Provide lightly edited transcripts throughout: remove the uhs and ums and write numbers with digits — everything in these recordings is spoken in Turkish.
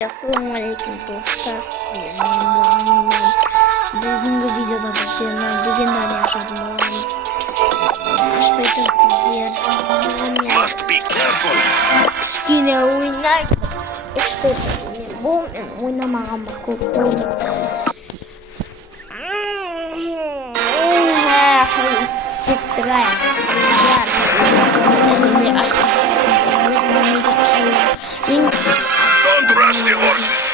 Assalamualaikum stars. Bugünkü videoda bizlerle legendarny yaşadım olamız. Başlaydık bizler. Yine oynaydık. İşte bu oynamağım korktum. Çıktı gayet. Don't rush the horses.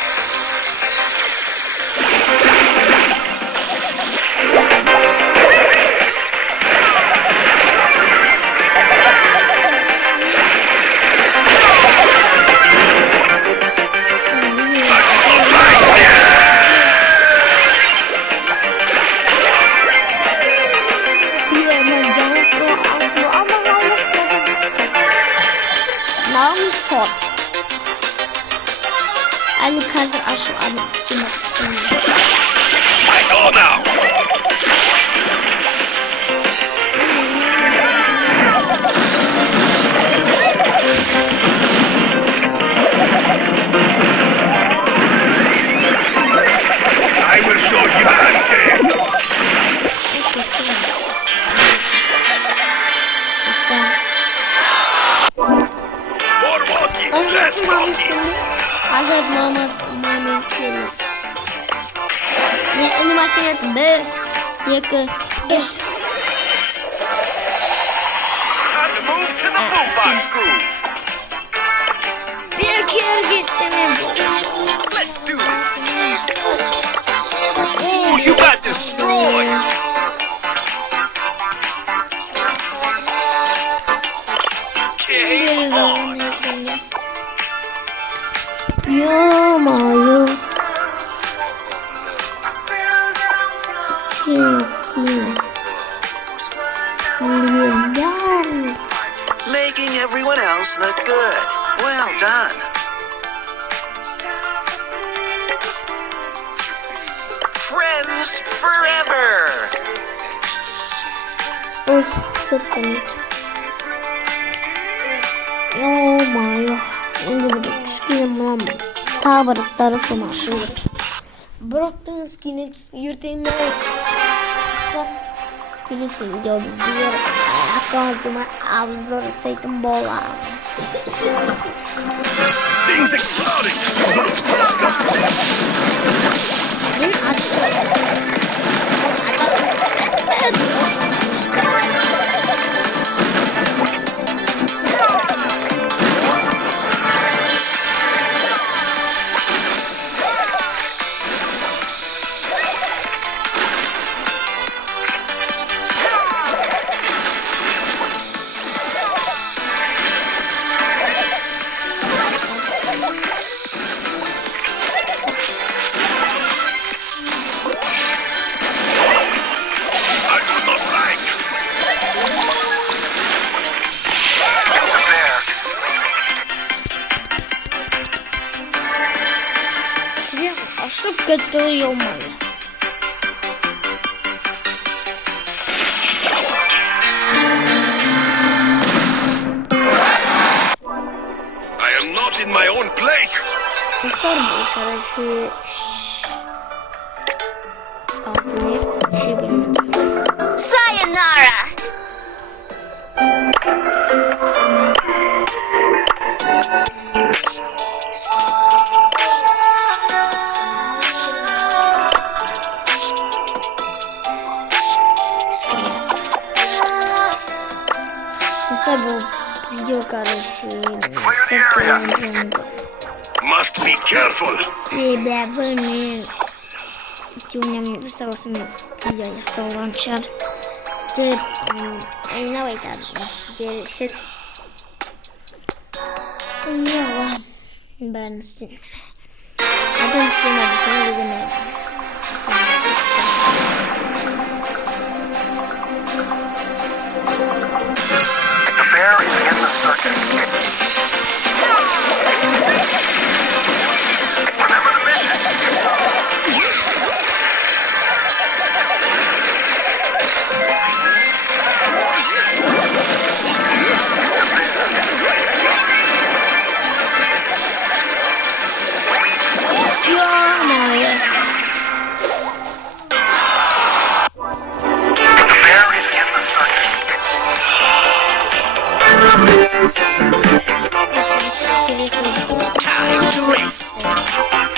Ali hazır aşağı adım sunmak istemiyorum. I go now. I will show you that day. More walking. Let's walking. Hazır Mehmet ne animasyon be yakın Time to move to the boombox groove. bir kere gittim. Let's do this. Ooh, you got destroyed. Game on. Yo skin Making everyone else look good. Well done. Friends forever. oh çok komik. Oh my god. Skin tabar starsı maşallah. Broken skin yürüteyim. Filisi video izliyor. Aklıma abzor saytım bola. Things exploding. Aşıp götürüyor malı. I am not in my own plate. Kısar bu karşı. Altını şey bilmiyorum. Sayonara! Kısar bu video karşı. Must be careful. Sebab ini cuma salah semua video yang lancar. Jadi, I know it jadi shit. Ya Allah, bansin. Ada semua di sini juga. The bear is in the circus. Remember the mission. Sus. Time to rest.